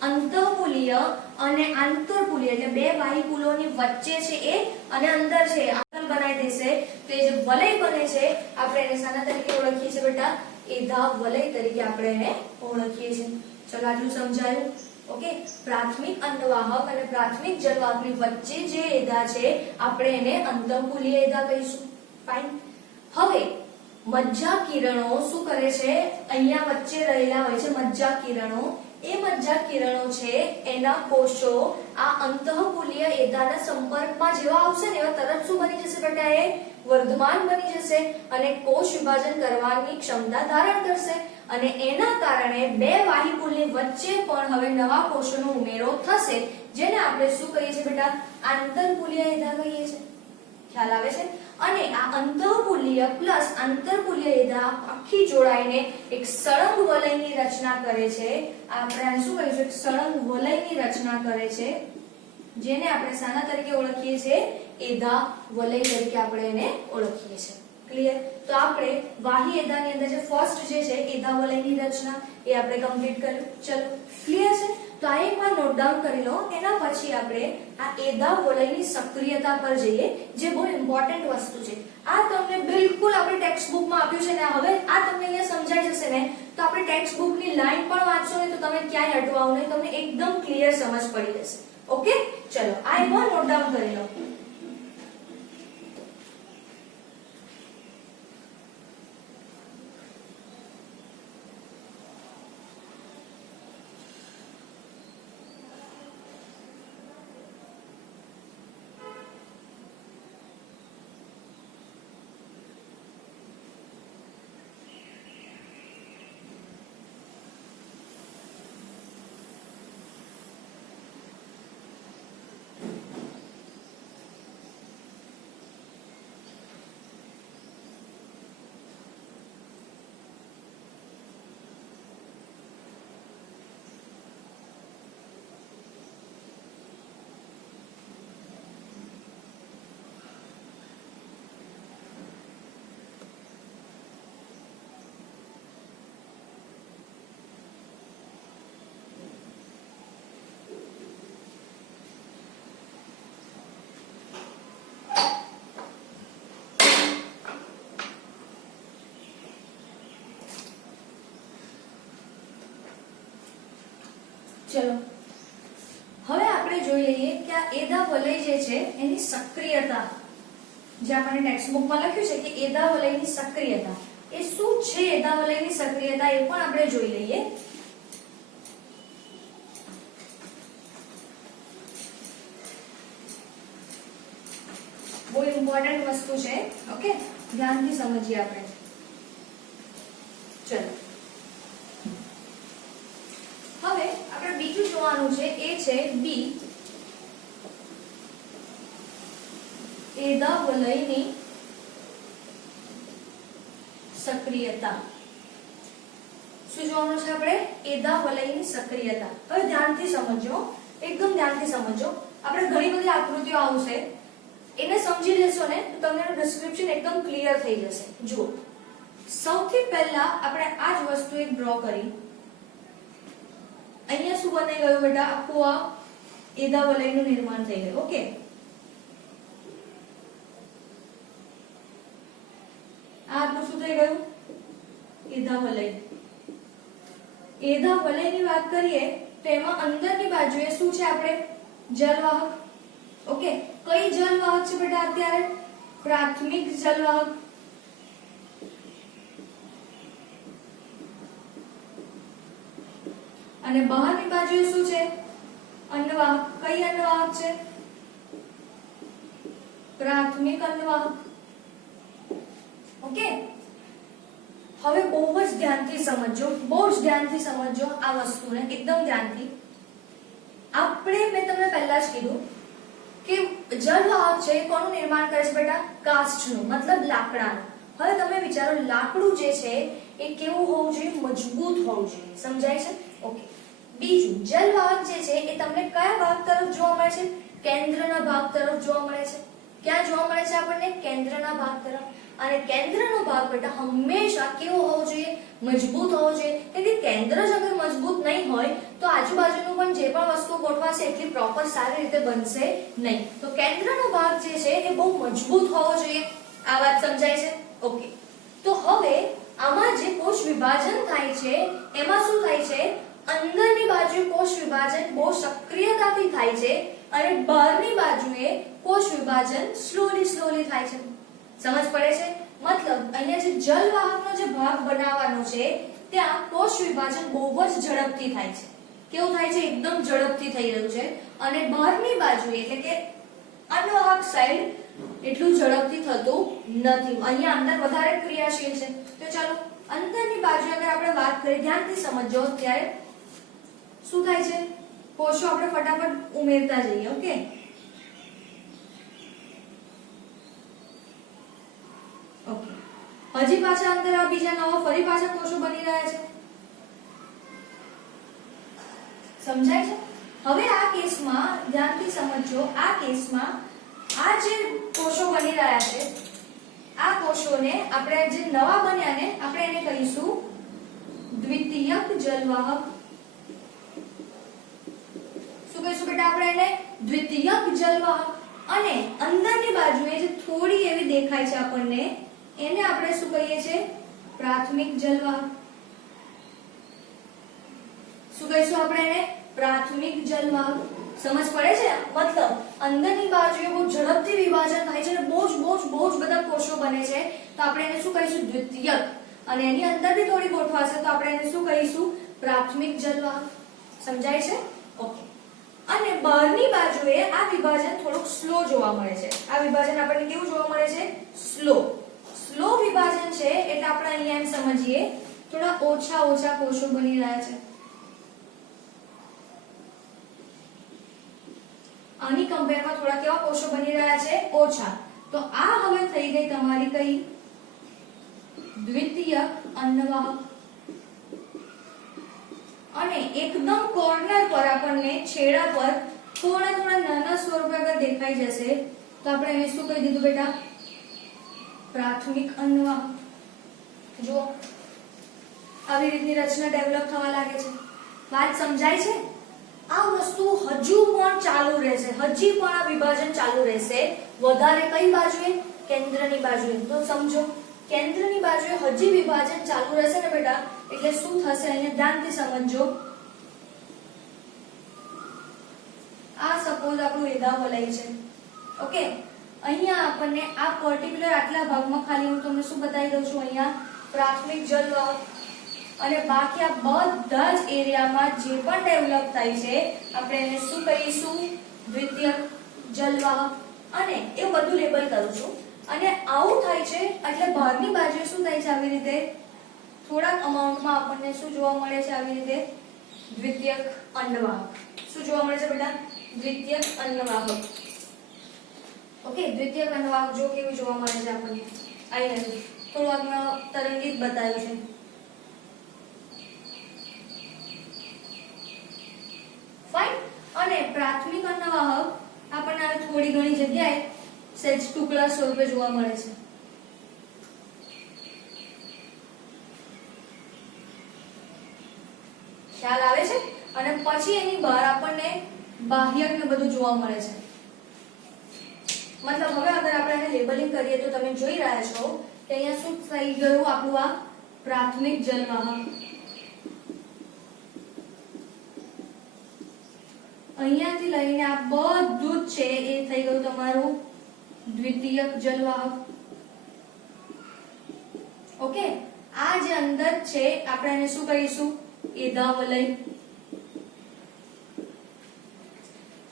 અંતઃકુલીય અને આંતરકુલીય એટલે બે વાહીપુલોની વચ્ચે છે એ અને અંદર છે આંતર બનાવી દેશે તો એ જે વલય બને છે આપણે એને શાના તરીકે ઓળખીએ છીએ બેટા? એધા વલય તરીકે આપણે એને ઓળખીએ છીએ. ચલો આટલું સમજાયું? ઓકે. પ્રાથમિક અન્નવાહક અને પ્રાથમિક જલવાહકની વચ્ચે જે એધા છે આપણે એને અંતઃકુલીય એધા કહીશું. ફાઇન. હવે મજ્જા કિરણો શું કરે છે? અહીંયા વચ્ચે રહેલા હોય છે મજ્જા કિરણો. એ મજ્જા કિરણો છે એના કોષો આ અંતઃકુલીય એધાના સંપર્કમાં જેવા આવશે ને એવા તરત શું બની જશે બેટા? એ વર્ધમાન બની જશે અને કોષ વિભાજન કરવાની ક્ષમતા ધારણ કરશે અને એના કારણે બે વાહીપુલની વચ્ચે પણ હવે નવા કોષોનો ઉમેરો થશે જેને આપણે શું કહીએ છીએ બેટા? આંતરકુલીય એધા કહીએ છીએ. ખ્યાલ આવે છે? અને આ અંતઃકુલીય પ્લસ આંતરકુલીય એધા આખી જોડાઈને એક સળંગ વલયની રચના કરે છે. આપણે શું કહીશું? એક સળંગ વલયની રચના કરે છે જેને આપણે શાના તરીકે ઓળખીએ છીએ? એધા વલય તરીકે આપણે એને ઓળખીએ છીએ. ક્લિયર? તો આપણે વાહી એધાની અંદર જે ફર્સ્ટ જે છે એધા વલયની રચના એ આપણે કમ્પ્લીટ કર્યું. ચલો ક્લિયર છે? તો આ એકવાર નોટ ડાઉન કરી લો. એના પછી આપણે આ એધા વલયની સક્રિયતા પર જઈએ જે બહુ ઇમ્પોર્ટન્ટ વસ્તુ છે. આ તમને બિલકુલ આપણે ટેક્સ્ટ બુકમાં આપ્યું છે ને હવે આ તમને અહીંયા સમજાઈ જશે ને તો આપણે ટેક્સ્ટ બુકની લાઈન પણ વાંચશો ને તો તમે ક્યાંય અટવાઓ નહીં. તમને એકદમ ક્લિયર સમજ પડી જશે. ઓકે. ચલો આ એકવાર નોટ ડાઉન કરી લો. ચલો હવે આપણે જોઈ લઈએ કે આ એદા વલય જે છે એની સક્રિયતા, જે આપણે ટેક્સ્ટબુકમાં લખ્યું છે કે એદા વલયની સક્રિયતા એ શું છે. એદા વલયની સક્રિયતા એ પણ આપણે જોઈ લઈએ. બહુ ઇમ્પોર્ટન્ટ વસ્તુ છે. ઓકે, ધ્યાનથી સમજીએ આપણે. ચલો હવે આપણે બીજું જોવાનું છે, એ છે બી એદા વલયની સક્રિયતા. શું જોવાનું છે આપણે? એદા વલયની સક્રિયતા. હવે ધ્યાનથી સમજો, એકદમ ધ્યાનથી સમજો. આપણે ઘણી બધી આકૃતિઓ આવશે, એને સમજી લેશો ને તો તમને ડિસ્ક્રિપ્શન એકદમ ક્લિયર થઈ જશે. જુઓ, સૌથી પહેલા આપણે આ જ વસ્તુ એક ડ્રો કરી. અહીંયા શું બની ગયું બેટા? આખું આ એદા વલયનું નિર્માણ થઈ ગયું. ઓકે, આપણું શું થઈ ગયું? એદા વલય. એદા વલયની વાત કરીએ તો એમાં અંદરની બાજુએ શું છે? આપણે જલવાહક. ઓકે, કઈ જલવાહક છે બેટા અત્યારે? પ્રાથમિક જલવાહક. અને બહારની બાજુએ શું છે? અન્નવાહક. કઈ અન્નવાહક છે? પ્રાથમિક અન્નવાહક. ઓકે, હવે બહુ જ ધ્યાનથી સમજો, બહુ જ ધ્યાનથી સમજો આ વસ્તુને, એકદમ ધ્યાનથી. આપણે મેં તમને પહેલા જ કીધું કે જલવાહક છે કોનું નિર્માણ કરે છે બેટા? કાસ્ટનું, મતલબ લાકડાનું. હવે તમે વિચારો, લાકડું જે છે એ કેવું હોવું જોઈએ? મજબૂત હોવું જોઈએ. સમજાય છે? ઓકે. બીજું, જલવાહક જે છે એ તમને કયા ભાગ તરફ જોવા મળે છે? કેન્દ્રના ભાગ તરફ જોવા મળે છે. ક્યાં જોવા મળે છે આપણને? કેન્દ્રના ભાગ તરફ. અને કેન્દ્રનો ભાગ બેટા હંમેશા કેવો હોવો જોઈએ? મજબૂત હોવો જોઈએ. તેથી કેન્દ્ર જ અગર મજબૂત નહીં હોય તો આજુબાજુનું પણ જે પણ વસ્તુ ગોઠવાશે એટલી પ્રોપર સારી રીતે બનશે નહીં. તો કેન્દ્રનો ભાગ જે છે એ બહુ મજબૂત હોવો જોઈએ. આ વાત સમજાય છે? ઓકે. તો હવે આમાં જે કોષ વિભાજન થાય છે એમાં શું થાય છે? અંદરની બાજુએ કોષ વિભાજન બહુ સક્રિયતાથી થાય છે અને બહારની બાજુએ કોષ વિભાજન સ્લોલી થાય છે. સમજ પડે છે? મતલબ અહીંયા જે જલવાહકનો જે ભાગ બનાવવાનો છે ત્યાં કોષ વિભાજન બહુ જ ઝડપથી થાય છે. કેવું થાય છે? એકદમ ઝડપથી થઈ રહ્યું છે. અને બહારની બાજુએ એટલે કે અન્નવાહક સાઈડ એટલું ઝડપથી થતું નથી. અહીંયા અંદર વધારે ક્રિયાશીલ છે. તો ચાલો અંદરની બાજુ અગર આપણે વાત કરીએ, ધ્યાનથી સમજો. ત્યારે શું થાય છે? કોષો આપણે ફટાફટ ઉમેરતા જઈએ. Okay, okay. હજી પાછા અંદર આ બીજા નવા ફરી પાછા કોષો બની રહ્યા છે. સમજાય છે? હવે આ કેસમાં ધ્યાનથી સમજો. આ કેસમાં આ જે કોષો બની રહ્યા છે, આ કોષોને આપણે જે નવા બન્યા ને આપણે એને કહીશું દ્વિતીયક જલવાહક. શું કહીશું બેટા આપણે એને? દ્વિતીયક જલવાહક. અને અંદરની બાજુએ જે થોડી એવી દેખાય છે આપણને એને આપણે શું કહીએ છીએ? પ્રાથમિક જલવાહક. શું કહીશું આપણે એને? પ્રાથમિક જલવાહક. સમજ પડે છે? મતલબ અંદરની બાજુએ બહુ ઝડપથી વિભાજન થાય છે અને બહુ જ બધા કોષો બને છે તો આપણે એને શું કહીશું? દ્વિતીયક. અને એની અંદરથી થોડી ગોઠવાશે તો આપણે એને શું કહીશું? પ્રાથમિક જલવાહક. સમજાય છે? ઓકે. અને બહારની બાજુએ આ વિભાજન થોડુંક સ્લો જોવા મળે છે. આ વિભાજન આપણને કેવું જોવા મળે છે? સ્લો વિભાજન છે. એટલે આપણે અહીંયા એમ સમજીએ થોડા ઓછા કોષો બની રહ્યા છે. આની કમ્પેરમાં થોડા કેવા કોષો બની રહ્યા છે? ઓછા. તો આ હવે થઈ ગઈ તમારી કઈ? દ્વિતીયક અન્નવાહક. અને એકદમ કોર્નર પર આપણને છેડા પર થોડા નાના સ્વરૂપે અગર દેખાઈ જશે તો આપણે એને શું કહી દીધું બેટા? પ્રાથમિક અન્નવાહક. જો આવી રીતની રચના ડેવલપ થવા લાગે છે. વાત સમજાય છે? આ વસ્તુ હજુ પણ ચાલુ રહેશે. હજી પણ આ વિભાજન ચાલુ રહેશે. વધારે કઈ બાજુએ? કેન્દ્રની બાજુએ. તો સમજો કેન્દ્રની બાજુએ હજી વિભાજન ચાલુ રહેશે ને બેટા, એટલે શું થશે? અહીંયા ધ્યાનથી સમજો. સપોઝ આપણું એદા વલય છે. ઓકે, અહીંયા આપણને આ પર્ટિક્યુલર આટલા ભાગમાં ખાલી હું તમને શું બતાવી દઉં છું, અહીંયા પ્રાથમિક જલવાહક અને બાકી આ બધા જ એરિયામાં જે પણ ડેવલપ થાય છે આપણે એને શું કહીશું, દ્વિતીયક જલવાહક. અને એ બધું લેબલ કરું છું. અને આવું થાય છે એટલે બહારની બાજુએ શું થાય છે, આવી રીતે થોડાક અમાઉન્ટમાં આપણને શું જોવા મળે છે, આવી રીતે દ્વિતીયક અંડવાહક. શું જોવા મળે છે બેટા, દ્વિતીયક અંડવાહક. ઓકે, દ્વિતીયક અંડવાહક જો કેવું જોવા મળે છે આપણને, આઈ રહ્યું થોડું આપણે તરંગિત બતાવ્યું છે. ફાઇન. અને પ્રાથમિક અંડવાહક આપણને થોડી ઘણી જગ્યાએ સહેજ ટુકડા સ્વરૂપે જોવા મળે છે. ખ્યાલ આવે છે? અને પછી એની બહાર આપણને બાહ્યક ને બધું જોવા મળે છે. મતલબ હવે અગર આપણે એને લેબલિંગ કરીએ તો તમે જોઈ રહ્યા છો કે અહીંયા શું થઈ ગયું, આપણું આ પ્રાથમિક જલવાહક. અહીંયાથી લઈને આ બધું જ છે એ થઈ ગયું તમારું દ્વિતીયક જલવાહક. ઓકે, આ જે અંદર છે આપણે એને શું કહીશું, એદા વલય.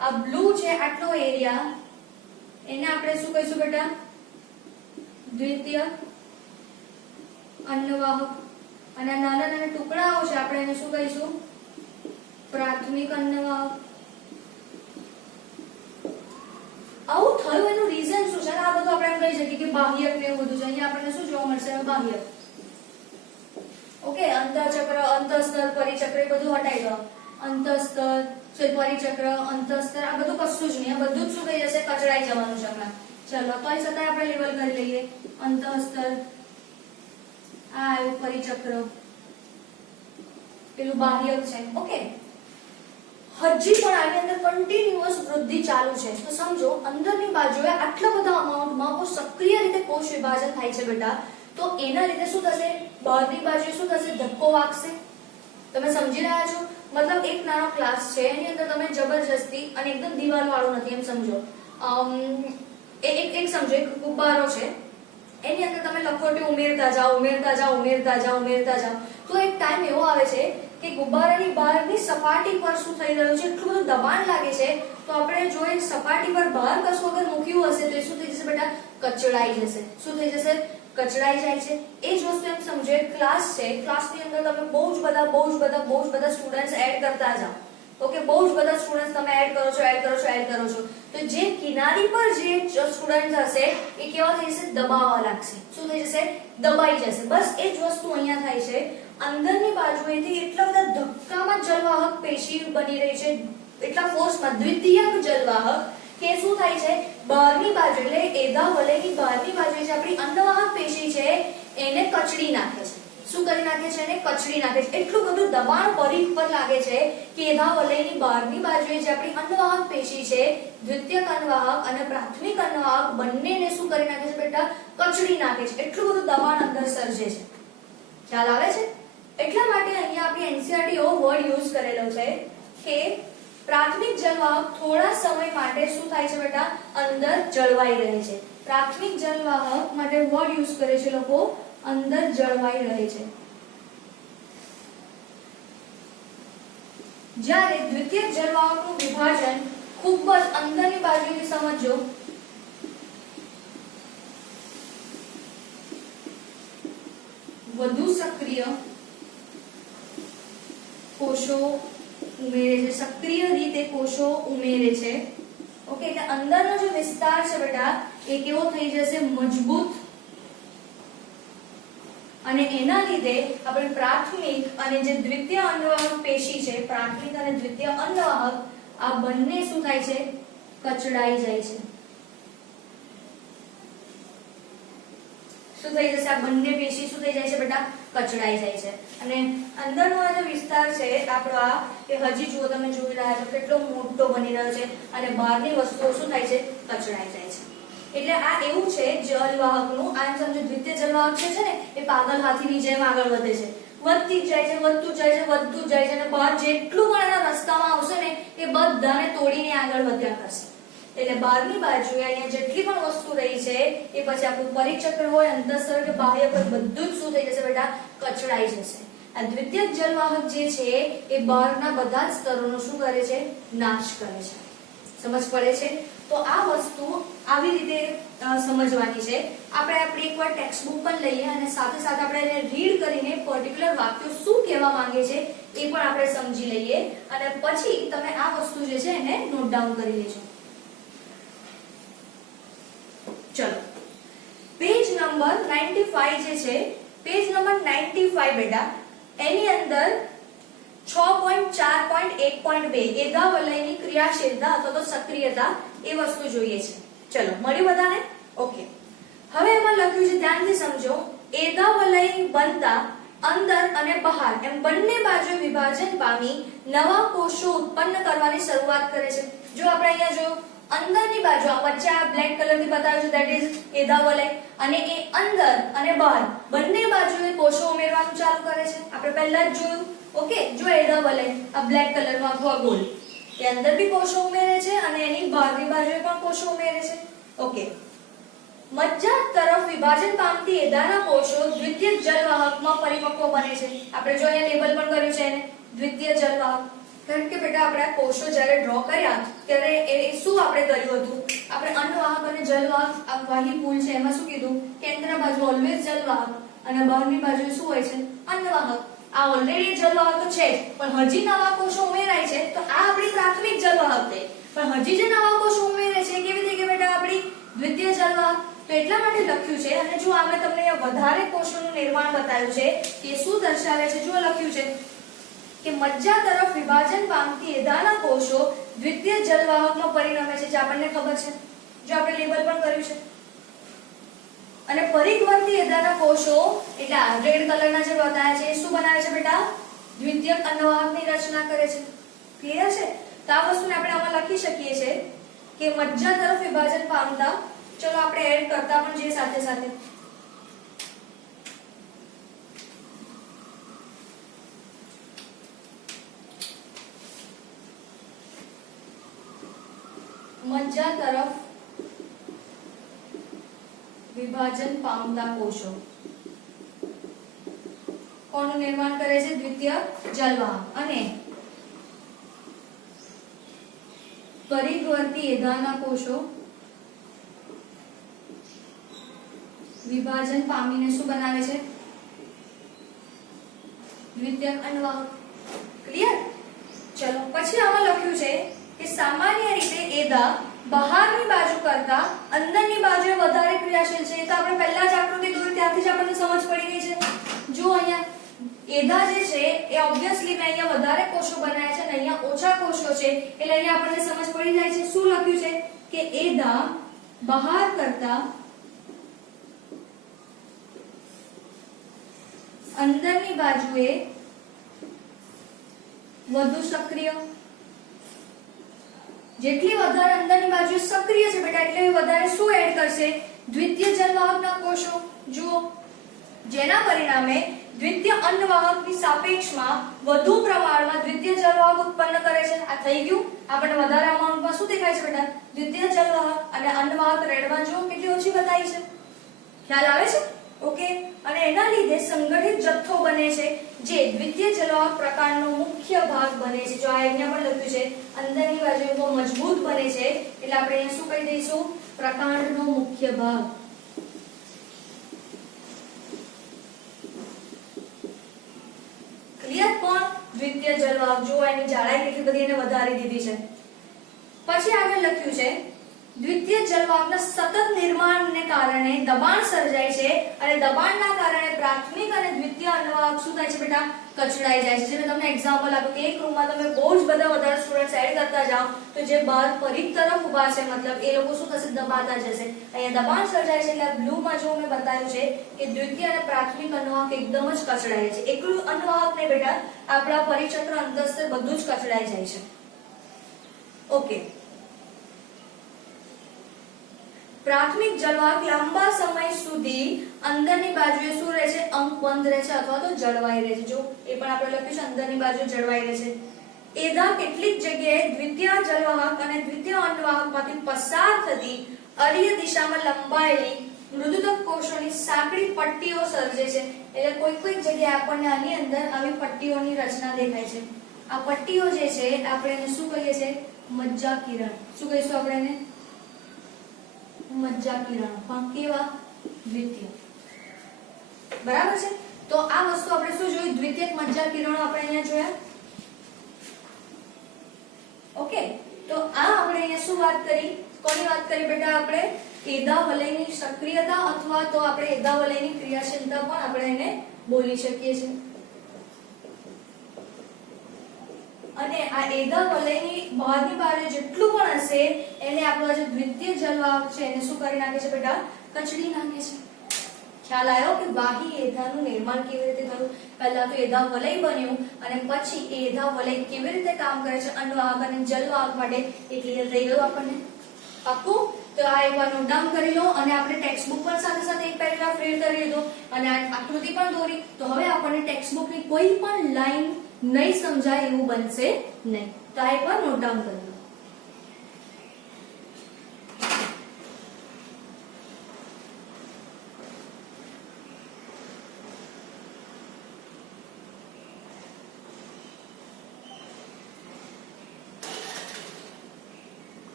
આ બ્લુ છે આટલો એરિયા, એને આપણે શું કહીશું બેટા, દ્વિતીયક અન્નવાહક. અને નાના નાના ટુકડાઓ છે આપણે એને શું કહીશું, પ્રાથમિક અન્નવાહક. આવું થયું એનું રીઝન શું છે, આ બધું આપણે એમ કહી શકીએ કે બાહ્યક ને એવું બધું છે. અહીંયા આપણને શું જોવા મળશે, બાહ્યક. ઓકે, અંતઃચક્ર, અંતઃસ્તર, પરિચક્ર એ બધું હટાઈ દો. અંતઃસ્તર, પરિચક્ર, અંતઃસ્તર આ બધું કશું જ નહીં, આ બધું જ શું થઈ જશે, કચડાઈ જવાનું છે હમણાં. ચલો તો અહીં છતાંય આપણે લેવલ કરી લઈએ. અંતઃસ્તર, આ આવ્યું પરિચક્ર, પેલું બાહ્યક છે. ઓકે, હજી પણ આની અંદર કન્ટિન્યુઅસ વૃદ્ધિ ચાલુ છે. તો સમજો અંદરની બાજુએ આટલા બધા અમાઉન્ટમાં બહુ સક્રિય રીતે કોષ વિભાજન થાય છે બેટા. તો એના લીધે શું થશે, બહારની બાજુએ શું થશે, ધક્કો વાગશે. તમે સમજી રહ્યા છો? મતલબ એક નાનો ક્લાસ છે એની અંદર તમે જબરજસ્તી, અને એકદમ દીવાલ વાળો નથી એમ સમજો, એક સમજો એક ગુબ્બારો છે એની અંદર તમે લખોટી ઉમેરતા જાઓ ઉમેરતા જાઓ ઉમેરતા જાઓ ઉમેરતા જાઓ. તો એક ટાઈમ એવો આવે છે કે ગુબ્બારાની બહારની સપાટી પર શું થઈ રહ્યું છે, એટલું બધું દબાણ લાગે છે. તો આપણે જો એક સપાટી પર બહાર કશું અગર મૂક્યું હશે તો એ શું થઈ જશે બેટા, કચડાઈ જશે. શું થઈ જશે, કચડાઈ જાય છે. એ જ વસ્તુ એમ સમજો એક ક્લાસ છે, ક્લાસની અંદર તમે બહુ જ બધા સ્ટુડન્ટ્સ એડ કરતા જાઓ. ઓકે, બહુ જ બધા સ્ટુડન્ટ્સ તમે એડ કરો છો. તો જે કિનારી પર જે સ્ટુડન્ટ હશે એ કેવા થઈ જશે, દબાવવા લાગશે. શું થઈ જશે, દબાઈ જશે. બસ એ જ વસ્તુ અહીંયા થાય છે. અંદરની બાજુએથી એટલા બધા ધક્કામાં જલવાહક પેશી બની રહી છે, એટલા ફોર્સમાં દ્વિતીયક જલવાહક કે શું થાય છે, બહારની બાજુ એટલે એદા વલયની બહારની બાજુ જે આપણી અંડવાહક પેશી છે એને કચડી નાખે છે. શું કરી નાખે છે, એને કચડી નાખે છે. એટલું બધું દબાણ પરિઘ પર લાગે છે કે એદા વલયની બહારની બાજુએ જે આપણી અંડવાહક પેશી છે, દ્વિતીયક અંડવાહક અને પ્રાથમિક અંડવાહક બંનેને શું કરી નાખે છે બેટા, કચડી નાખે છે. એટલું બધું દબાણ અંદર સર્જે છે. ખ્યાલ આવે છે? એટલા માટે અહીંયા આપણી એનસીઈઆરટી વર્ડ યુઝ કરેલો છે કે પ્રાથમિક જલવાહક થોડા સમય માટે શું થાય છે બેટા, અંદર જળવાઈ રહે છે. પ્રાથમિક જલવાહક માટે વર્ડ યુઝ કરે છે લોકો, અંદર જળવાઈ રહે છે. જ્યારે દ્વિતીયક જલવાહકનું વિભાજન ખૂબ જ અંદરની બાજુથી સમજો, વધુ સક્રિય કોષો ઉમેરે છે, સક્રિય રીતે કોષો ઉમેરે છે. ઓકે, એટલે અંદરનો જે વિસ્તાર છે બેટા એ કેવો થઈ જશે, મજબૂત. અને એના લીધે આપણે પ્રાથમિક અને જે દ્વિતીય અંડવાહક પેશી છે, પ્રાથમિક અને દ્વિતીય અંડવાહક આ બંને શું થાય છે, કચડાઈ જાય છે. શું થઈ જશે, આ બંને પેશી શું થઈ જાય છે બેટા, કચડાઈ જાય છે. અને અંદરનો આ જે વિસ્તાર છે આપણો આ એ હજી જુઓ તમે જોઈ રહ્યા છો કેટલો મોટો બની રહ્યો છે અને બહારની વસ્તુઓ શું થાય છે, કચડાઈ જાય છે. એટલે આ એવું છે જલવાહકનું. આમ સમજો દ્વિતીય જલવાહક છે ને એ પાગલ હાથીની જેમ આગળ વધે છે. વધતી જ જાય છે, વધતું જ જાય છે, વધતું જ જાય છે, અને બહાર જેટલું પણ એના રસ્તામાં આવશે ને એ બધાને તોડીને આગળ વધ્યા કરશે. એટલે બહારની બાજુએ અહીંયા જેટલી પણ વસ્તુ રહી છે એ પછી આપણું પરિચક્ર હોય, અંતઃસ્તર કે બાહ્ય પર બધું જ શું થઈ જશે બેટા? કચડાઈ જશે. આ દ્વિતીયક જલવાહક જે છે એ બહારના બધા જ સ્તરોનો શું કરે છે? નાશ કરે છે. સમજ પડે છે? તો આ વસ્તુ આવી રીતે સમજવાની છે. આપણે આપણી એકવાર ટેક્સ્ટ બુક પણ લઈએ અને સાથે સાથે આપણે એને રીડ કરીને પર્ટિક્યુલર વાક્યો શું કહેવા માંગે છે એ પણ આપણે સમજી લઈએ અને પછી તમે આ વસ્તુ જે છે એને નોટ ડાઉન કરી લેજો. ચલો, પેજ નંબર 95 જે છે, પેજ નંબર 95 બેટા, એની અંદર 6.4.1.2 એધા વલયની ક્રિયાશીલતા અથવા તો સક્રિયતા એ વસ્તુ જોઈએ છે. ચલો, મળ્યું બધાને? ઓકે. હવે એમાં લખ્યું છે, ધ્યાનથી સમજો. એધા વલય બનતા અંદર અને બહાર એમ બંને બાજુ વિભાજન પામી નવા કોષો ઉત્પન્ન કરવાની શરૂઆત કરે છે. જો આપણે અહીંયા જો અંદરની બાજુ આ વચ્ચે આ બ્લેક કલરથી બતાવ્યું છે, ધેટ ઇઝ એધા વલય, અને એ અંદર અને બહાર બંને બાજુએ કોષો ઉમેરવાનું ચાલુ કરે છે. આપણે પહેલા જ જોયું. ઓકે, જો એધા વલય આ બ્લેક કલરનો આખો ગોળ, એ અંદર બી કોષો ઉમેરે છે અને એની બહારની બાજુએ પણ કોષો ઉમેરે છે. ઓકે, મજ્જા તરફ વિભાજન પામતી એધાના કોષો દ્વિતીય જલવાહકમાં પરિપક્વ બને છે. આપણે જો અહીંયા લેબલ પણ કર્યું છે એને દ્વિતીય જલવાહક. કારણ કે બેટા આપણે આ કોષો જ્યારે ડ્રો કર્યા ત્યારે એ શું આપણે કર્યું હતું? આપણે અન્નવાહક અને જલવાહક આ વાહી પુલ છે એમાં શું કીધું? કેન્દ્ર બાજુ ઓલવેઝ જલવાહક અને બહારની બાજુ શું હોય છે? અન્નવાહક. આ ઓલરેડી જલવાહક તો છે જ, પણ હજી નવા કોષો ઉમેરાય છે તો આ આપણી પ્રાથમિક જલવાહક થઈ. પણ હજી જે નવા કોષો ઉમેરે છે કેવી રીતે કે બેટા આપણી દ્વિતીય જલવાહક. તો એટલા માટે લખ્યું છે. અને જો અમે તમને અહીંયા વધારે કોષોનું નિર્માણ બતાવ્યું છે કે શું દર્શાવે છે. જો લખ્યું છે કે મજ્જા તરફ વિભાજન પામતી એધાના કોષો દ્વિતીય જલવાહકમાં પરિણમે છે, જે આપણને ખબર છે, જો આપણે લેબલ પણ કર્યું છે. અને પરિઘવર્તી એધાના કોષો એટલે આ રેડ કલરના જે બતાવ્યા છે એ શું બનાવે છે બેટા? દ્વિતીયક અન્નવાહકની રચના કરે છે. ક્લિયર છે? તો આ વસ્તુને આપણે આમાં લખી શકીએ છીએ કે મજ્જા તરફ વિભાજન પામતા. ચલો આપણે એડ કરતા પણ જે સાથે સાથે મજ્જા તરફ વિભાજન પામતા કોષો કોનું નિર્માણ કરે છે? દ્વિતીય જલવાહક. અને પરિઘવર્તી એધાના કોષો વિભાજન પામીને શું બનાવે છે? દ્વિતીયક અન્નવાહક. ક્લિયર? ચલો, પછી આમાં લખ્યું છે કે સામાન્ય રીતે એધા બહારની બાજુ કરતા અંદરની બાજુએ વધારે ક્રિયાશીલ છે. તો આપણે પહેલા જ આકૃતિ દોરી ત્યારથી જ આપણને સમજ પડી ગઈ છે. જો અહીંયા એધા જે છે એ ઓબ્વિયસલી મેં અહીંયા વધારે કોષો બનાવ્યા છે અને અહીંયા ઓછા કોષો છે, એટલે અહીંયા આપણને સમજ પડી જાય છે. શું લખ્યું છે કે એધા બહાર કરતા અંદરની બાજુએ વધુ સક્રિય. જેટલી વધારે અંદરની બાજુ સક્રિય છે બેટા એટલે વધારે શું એડ કરશે? દ્વિતીય જલવાહકના કોષો. જુઓ, જેના પરિણામે દ્વિતીય અન્નવાહકની સાપેક્ષમાં વધુ પ્રમાણમાં દ્વિતીય જલવાહક ઉત્પન્ન કરે છે. આ થઈ ગયું. આપણને વધારે અમાઉન્ટમાં શું દેખાય છે બેટા? દ્વિતીય જલવાહક. અને અન્નવાહક રેડમાં જુઓ કેટલી ઓછી બતાવી છે. ખ્યાલ આવે છે? ઓકે. અને એના લીધે સંગઠિત જથ્થો બને છે જે દ્વિતીય જલવાહક પ્રકારનો મુખ્ય ભાગ બને છે. જો આ અહીંયા પણ લખ્યું છે અંદરની બાજુ બહુ મજબૂત બને છે એટલે આપણે અહીંયા શું કહી દઈશું? પ્રકાંડનો મુખ્ય ભાગ. ક્લિયર? કોણ? દ્વિતીય જલવાહક. જો એની જાડાઈ કેટલી બધી એને વધારી દીધી છે. પછી આગળ લખ્યું છે દ્વિતીય જલવાહકના સતત નિર્માણને કારણે દબાણ સર્જાય છે અને દબાણના કારણે પ્રાથમિક અને દ્વિતીય અન્નવાહક શું થાય છે બેટા? કચડાઈ જાય છે. જે મેં તમને એક્ઝામ્પલ આપ્યું કે એક રૂમમાં તમે બહુ જ બધા વધારે સ્ટુડન્ટ્સ એડ કરતા જાઓ તો જે બહાર પરિઘ તરફ ઊભા છે મતલબ એ લોકો શું થશે? દબાતા જશે. અહીંયા દબાણ સર્જાય છે એટલે બ્લુમાં જો મેં બતાવ્યું છે કે દ્વિતીય અને પ્રાથમિક અન્નવાહક એકદમ જ કચડાય છે. એકલું અન્નવાહક ને બેટા આપણા પરિચક્ર અંતસ્તર બધું જ કચડાઈ જાય છે. ઓકે. પ્રાથમિક જળવાહક લાંબા સમય સુધી અંદરની બાજુએ શું રહે છે, અંક બંધ રહે છે અથવા તો જળવાઈ રહે છે. જો એ પણ આપણે લખ્યું છે, અંદરની બાજુ જળવાઈ રહે છે. એધા કેટલીક જગ્યાએ દ્વિતીય જળવાહક અને દ્વિતીય અન્નવાહકમાંથી પસાર થતી અરીય દિશામાં લંબાયેલી મૃદુતક કોષોની સાંકડી પટ્ટીઓ સર્જે છે. એટલે કોઈક જગ્યાએ આપણને આની અંદર આવી પટ્ટીઓની રચના દેખાય છે. આ પટ્ટીઓ જે છે આપણે એને શું કહીએ છીએ, મજ્જા કિરણ. શું કહીશું આપણે એને, મજ્જા કિરણ. પણ કેવા, દ્વિતીય. બરાબર છે. તો આ વસ્તુ આપણે શું જોયું, દ્વિતીયક મજ્જા કિરણો આપણે અહીંયા જોયા. ઓકે, તો આ આપણે અહીંયા શું વાત કરી, કોની વાત કરી બેટા, આપણે એધા વલયની સક્રિયતા અથવા તો આપણે એધા વલયની ક્રિયાશીલતા પણ આપણે એને બોલી શકીએ છીએ. અને આ એધા વલયની બહારની બાજુ જેટલું પણ હશે એને આપણો જે દ્વિતીય જળવાહક છે એને શું કરી નાખે છે બેટા, કચડી નાખે છે. ખ્યાલ આવ્યો કે બાહ્ય એધાનું નિર્માણ કેવી રીતે થયું. પહેલા તો એધા વલય બન્યું અને પછી એ એધા વલય કેવી રીતે કામ કરે છે અન્નવાહક અને જલવાહક માટે એ ક્લિયર થઈ ગયું આપણને. પાક્કું? તો આ એકવાર નોટ ડાઉન કરી લો અને આપણે ટેક્સ્ટ બુક પણ સાથે સાથે એક પેરેગ્રાફ રીડ કરી લીધો અને આકૃતિ પણ દોરી. તો હવે આપણને ટેક્સ્ટ બુકની કોઈ પણ લાઈન નહીં સમજાય એવું બનશે નહીં. તો આ એકવાર નોટ ડાઉન કરી લો.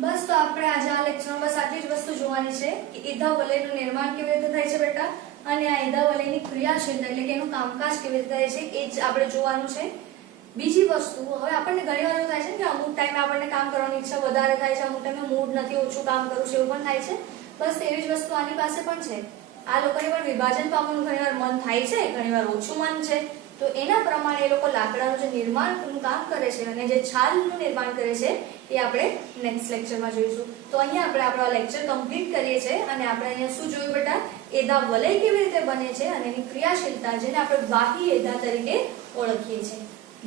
બસ તો આપણે આજે આ લેક્ચરમાં બસ આટલી જ વસ્તુ જોવાની છે કે એધા વલયનું નિર્માણ કેવી રીતે થાય છે બેટા અને આ એધા વલયની ક્રિયાશીલતા એટલે કે એનું કામકાજ કેવી રીતે થાય છે એ જ આપણે જોવાનું છે. બીજી વસ્તુ, હવે આપણને ઘણી વાર એવું થાય છે કે અમુક ટાઈમે આપણને કામ કરવાની ઈચ્છા વધારે થાય છે, અમુક ટાઈમે મૂડ નથી, ઓછું કામ કરું છું એવું પણ થાય છે. બસ એવી જ વસ્તુ આની પાસે પણ છે. આ લોકોને પણ વિભાજન પામવાનું ઘણીવાર મન થાય છે, ઘણીવાર ઓછું મન છે. તો એના પ્રમાણે એ લોકો લાકડાનું જે નિર્માણનું કામ કરે છે અને જે છાલનું નિર્માણ કરે છે એ આપણે નેક્સ્ટ લેક્ચરમાં જોઈશું. તો અહીંયા આપણે આપણો લેક્ચર કમ્પ્લીટ કરીએ છીએ અને આપણે અહીંયા શું જોયું બેટા, એધા વલય કેવી રીતે બને છે અને એની ક્રિયાશીલતા જેને આપણે બાહ્ય એધા તરીકે ઓળખીએ છીએ.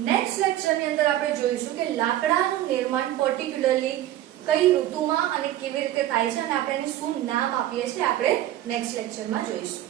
નેક્સ્ટ લેક્ચરની અંદર આપણે જોઈશું કે લાકડાનું નિર્માણ પર્ટિક્યુલરલી કઈ ઋતુમાં અને કેવી રીતે થાય છે અને આપણે એને શું નામ આપીએ છીએ આપણે નેક્સ્ટ લેક્ચરમાં જોઈશું.